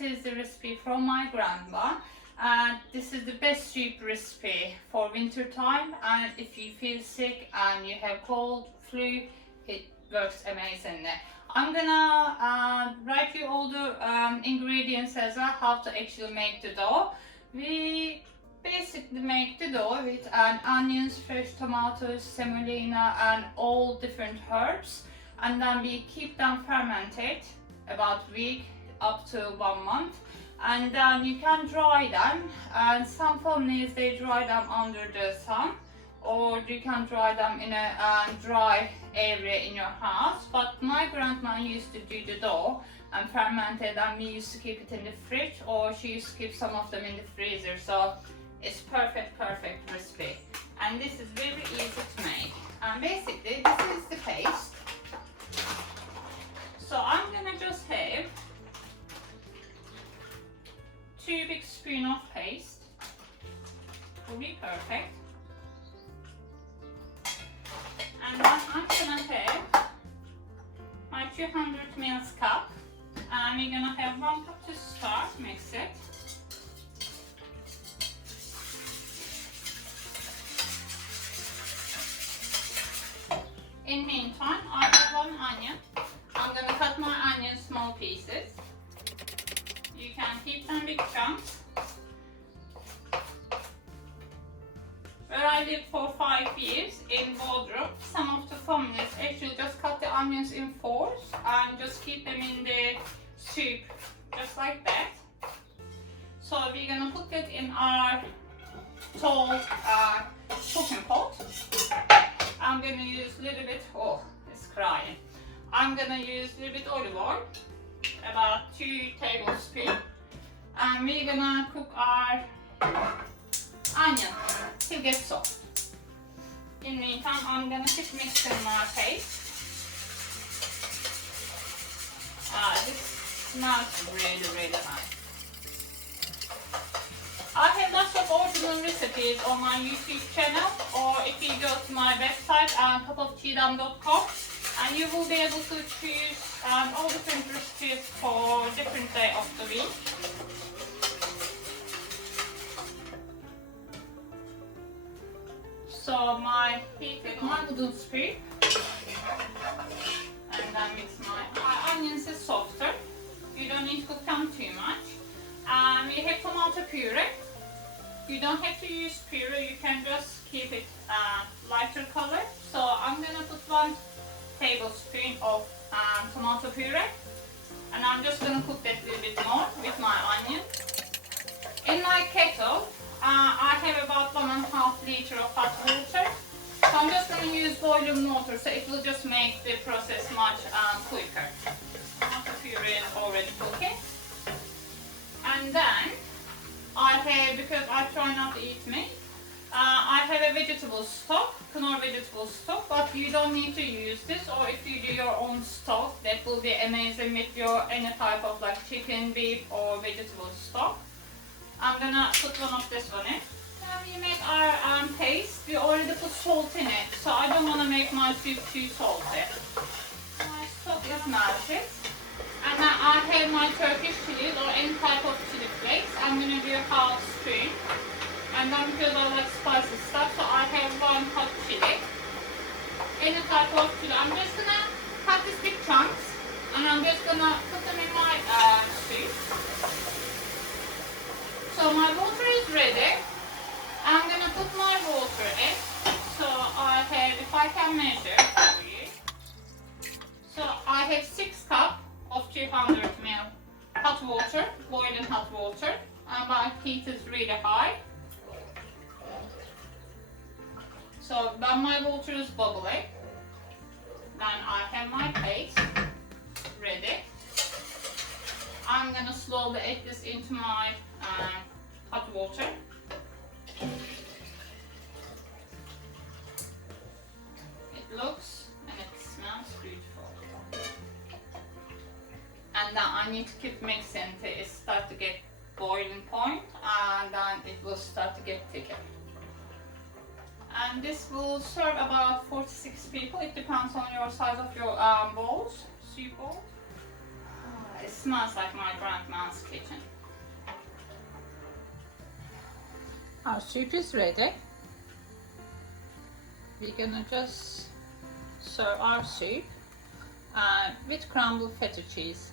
this is the recipe from my grandma, and this is the best soup recipe for winter time, and if you feel sick and you have cold, flu, it works amazingly. I'm gonna write you all the ingredients as well, how to actually make the dough. We basically make the dough with onions, fresh tomatoes, semolina and all different herbs, and then we keep them fermented about a week up to 1 month, and then you can dry them, and some families they dry them under the sun, or you can dry them in a dry area in your house. But my grandma used to do the dough and ferment it, and we used to keep it in the fridge, or she used to keep some of them in the freezer. So it's perfect recipe, and this is very easy to make. And basically this is the paste. So I'm gonna just have 2 big spoons of paste, will be perfect. And then I'm gonna have my 200 ml cup, and we're gonna have 1 cup to start, mix it. In meantime, I have 1 onion. I'm gonna cut my onion small pieces. You can keep them big chunks. Where I lived for 5 years in Bodrum, some of the families actually just cut the onions in 4s and just keep them in the soup, just like that. So we're gonna put it in our tall cooking pot. I'm gonna use a little bit, oh, it's crying. I'm gonna use a little bit olive oil, about 2 tablespoons, and we're gonna cook our onion till get soft. In the meantime, I'm gonna keep mixing my paste. This smells really nice. I have lots of original recipes on my YouTube channel, or if you go to my website cupofcigdem.com, and you will be able to choose all different recipes for different day of the week. So my heated my wooden spoon, and then mix my onions is softer. You don't need to cook them too much. We have tomato puree. You don't have to use puree, you can just keep it lighter color. So I'm gonna put 1 tablespoon of tomato puree, and I'm just gonna cook that a little bit more with my onion. In my kettle, I have about 1.5 liter of hot water. So I'm just gonna use boiling water, so it will just make the process much quicker. Tomato puree is already cooking. And then I have, because I try not to eat meat, I have a vegetable stock, Knorr vegetable stock, but you don't need to use this, or if you do your own stock, that will be amazing with your any type of like chicken, beef or vegetable stock. I'm gonna put 1 of this one in. When we make our paste, we already put salt in it, so I don't want to make my soup too salty. My stock is melted. And now I have my Turkish chilies, or any type of chili flakes. I'm going to do 1/2 spoon. And then because I like spicy stuff, so I have 1 hot chili. Any type of chili. I'm just going to cut these big chunks, and I'm just going to put them in my soup. So my water is ready. I'm going to put my water in. So I have, if I can measure for you. So I have 6 cups of 200 ml hot water, boiling hot water, and my heat is really high. So when my water is bubbling, then I have my paste ready. I'm gonna slowly add this into my hot water. It looks and it smells beautiful. And then I need to keep mixing till it starts to get boiling point, and then it will start to get thicker. And this will serve about 4 to 6 people. It depends on your size of your bowls, soup bowls. It smells like my grandma's kitchen. Our soup is ready. We're gonna just serve our soup with crumbled feta cheese.